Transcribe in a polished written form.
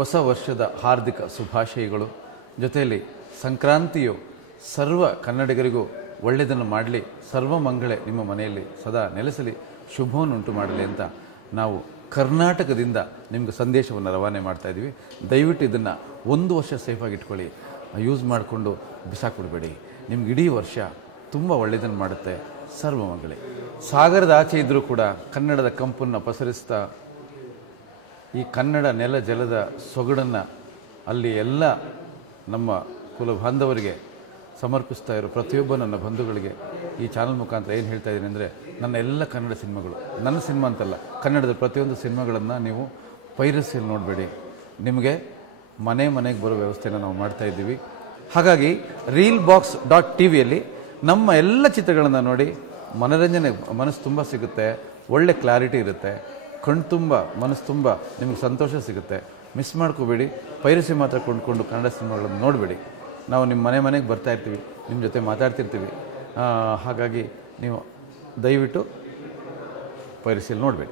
ಹೊಸ ವರ್ಷದ ಹಾರ್ದಿಕ ಶುಭಾಶಯಗಳು. ಜೊತೆಯಲ್ಲಿ ಸಂಕ್ರಾಂತಿಯು ಸರ್ವ ಕನ್ನಡಿಗರಿಗೂ ಒಳ್ಳೆಯದನ್ನು ಮಾಡಲಿ, ಸರ್ವಮಂಗಳೆ ನಿಮ್ಮ ಮನೆಯಲ್ಲಿ ಸದಾ ನೆಲೆಸಲಿ, ಶುಭವನ್ನುಂಟು ಮಾಡಲಿ ಅಂತ ನಾವು ಕರ್ನಾಟಕದಿಂದ ನಿಮ್ಗೆ ಸಂದೇಶವನ್ನು ರವಾನೆ ಮಾಡ್ತಾ ಇದ್ದೀವಿ. ದಯವಿಟ್ಟು ಇದನ್ನು 1 ವರ್ಷ ಸೇಫಾಗಿ ಇಟ್ಕೊಳ್ಳಿ, ಯೂಸ್ ಮಾಡಿಕೊಂಡು ಬಿಸಾಕ್ಬಿಡ್ಬೇಡಿ. ನಿಮ್ಗೆ ಇಡೀ ವರ್ಷ ತುಂಬ ಒಳ್ಳೆಯದನ್ನು ಮಾಡುತ್ತೆ. ಸರ್ವಮಂಗಳೆ. ಸಾಗರದ ಆಚೆ ಇದ್ದರೂ ಕೂಡ ಕನ್ನಡದ ಕಂಪನ್ನು ಪಸರಿಸ್ತಾ ಈ ಕನ್ನಡ ನೆಲ ಜಲದ ಸೊಗಡನ್ನು ಅಲ್ಲಿ ಎಲ್ಲ ನಮ್ಮ ಕುಲ ಬಾಂಧವರಿಗೆ ಸಮರ್ಪಿಸ್ತಾ ಇರೋ ಪ್ರತಿಯೊಬ್ಬ ನನ್ನ ಬಂಧುಗಳಿಗೆ ಈ ಚಾನಲ್ ಮುಖಾಂತರ ಏನು ಹೇಳ್ತಾ ಇದ್ದೀನಿ ಅಂದರೆ, ನನ್ನ ಎಲ್ಲ ಕನ್ನಡ ಸಿನಿಮಾಗಳು, ನನ್ನ ಸಿನಿಮಾ ಅಂತಲ್ಲ, ಕನ್ನಡದ ಪ್ರತಿಯೊಂದು ಸಿನಿಮಾಗಳನ್ನು ನೀವು ಪೈರಸಿಯಲ್ಲಿ ನೋಡಬೇಡಿ. ನಿಮಗೆ ಮನೆಗೆ ಬರೋ ವ್ಯವಸ್ಥೆನ ನಾವು ಮಾಡ್ತಾಯಿದ್ದೀವಿ. ಹಾಗಾಗಿ reelbox.tvಯಲ್ಲಿ ನಮ್ಮ ಎಲ್ಲ ಚಿತ್ರಗಳನ್ನು ನೋಡಿ ಮನೋರಂಜನೆ ಮನಸ್ಸು ತುಂಬ ಸಿಗುತ್ತೆ, ಒಳ್ಳೆ ಕ್ಲಾರಿಟಿ ಇರುತ್ತೆ, ಕಣ್ಣು ತುಂಬ ಮನಸ್ಸು ತುಂಬ ನಿಮಗೆ ಸಂತೋಷ ಸಿಗುತ್ತೆ. ಮಿಸ್ ಮಾಡ್ಕೋಬೇಡಿ. ಪೈರಸಿ ಮಾತ್ರ ಕೊಂಡ್ಕೊಂಡು ಕನ್ನಡ ಸಿನಿಮಾಗಳನ್ನು ನೋಡಬೇಡಿ. ನಾವು ನಿಮ್ಮ ಮನೆಗೆ ಬರ್ತಾ ಇರ್ತೀವಿ, ನಿಮ್ಮ ಜೊತೆ ಮಾತಾಡ್ತಿರ್ತೀವಿ. ಹಾಗಾಗಿ ನೀವು ದಯವಿಟ್ಟು ಪೈರಸಿಯಲ್ಲಿ ನೋಡಬೇಡಿ.